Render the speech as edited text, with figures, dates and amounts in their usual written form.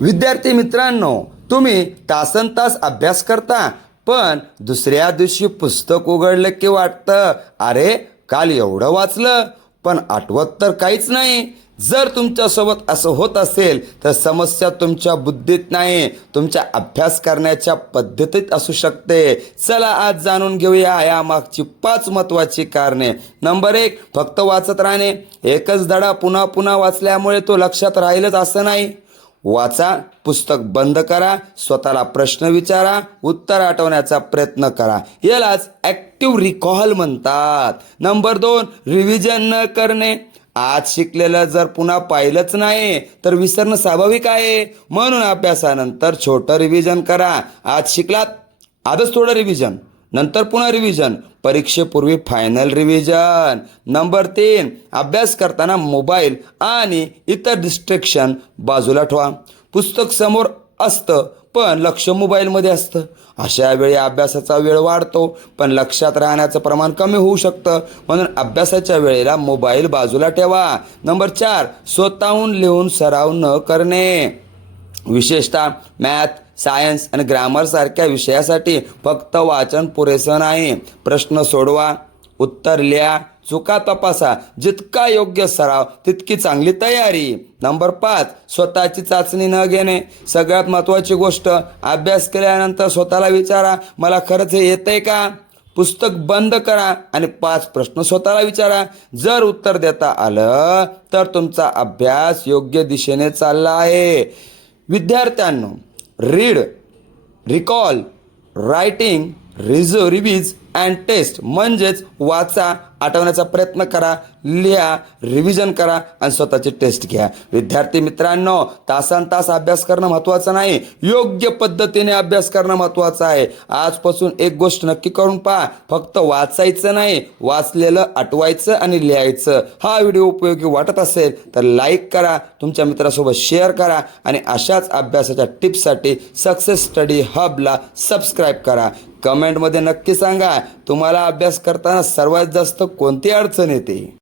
विद्यार्थी मित्रांनो, तुम्ही तासनतास अभ्यास करता, पण दुसऱ्या दिवशी पुस्तक उघडलं की वाटतं, अरे काल एवढं वाचलं पण आठवत तर काहीच नाही. जर तुमच्यासोबत असं होत असेल तर समस्या तुमच्या बुद्धीत नाही, तुमच्या अभ्यास करण्याच्या पद्धतीत असू शकते. चला आज जाणून घेऊया यामागची 5 महत्त्वाची कारणे. नंबर 1, फक्त वाचत राहणे. एकच धडा पुन्हा पुन्हा वाचल्यामुळे तो लक्षात राहीलच असं नाही. वाचा, पुस्तक बंद करा, स्वतःला प्रश्न विचारा, उत्तर आठवण्याचा प्रयत्न करा. यालाच ॲक्टिव्ह रिकॉल म्हणतात. नंबर 2, रिव्हिजन न करणे. आज शिकलेलं जर पुन्हा पाहिलंच नाही तर विसरणं स्वाभाविक आहे. म्हणून अभ्यासानंतर छोटं रिव्हिजन करा. आज शिकलात, आजच थोडं रिव्हिजन, नंतर पुन्हा रिव्हिजन, परीक्षेपूर्वी फायनल रिव्हिजन. नंबर 3, अभ्यास करताना मोबाईल आणि इतर डिस्ट्रॅक्शन बाजूला ठेवा. पुस्तक समोर असतं पण लक्ष मोबाईलमध्ये असतं. अशा वेळी अभ्यासाचा वेळ वाढतो पण लक्षात राहण्याचं प्रमाण कमी होऊ शकतं. म्हणून अभ्यासाच्या वेळेला मोबाईल बाजूला ठेवा. नंबर 4, स्वतःहून लिहून सराव न करणे. विशेषतः मॅथ, सायन्स आणि ग्रामर सारख्या विषयासाठी फक्त वाचन पुरेसं नाही. प्रश्न सोडवा, उत्तर लिहा, चुका तपासा. जितका योग्य सराव तितकी चांगली तयारी. नंबर 5, स्वतःची चाचणी न घेणे. सगळ्यात महत्त्वाची गोष्ट, अभ्यास केल्यानंतर स्वतःला विचारा, मला खरंच हे येतंय का? पुस्तक बंद करा आणि 5 प्रश्न स्वतःला विचारा. जर उत्तर देता आलं तर तुमचा अभ्यास योग्य दिशेने चालला आहे. विद्यार्थ्यांनो, read, recall, writing, revise and test म्हणजेच वाचा, आठवण्याचा प्रयत्न करा, लिहा, रिव्हिजन करा आणि स्वतःची टेस्ट घ्या. विद्यार्थी मित्रांनो, तासनतास अभ्यास करणं महत्त्वाचं नाही, योग्य पद्धतीने अभ्यास करणं महत्त्वाचं आहे. आजपासून एक गोष्ट नक्की करून पहा, फक्त वाचायचं नाही, वाचलेलं आठवायचं आणि लिहायचं. हा व्हिडिओ उपयोगी वाटत असेल तर लाईक करा, तुमच्या मित्रासोबत शेअर करा आणि अशाच अभ्यासाच्या टिप्ससाठी सक्सेस स्टडी हबला सबस्क्राईब करा. कमेंटमध्ये नक्की सांगा, तुम्हाला अभ्यास करताना सर्वात जास्त कोणती अडचण येते.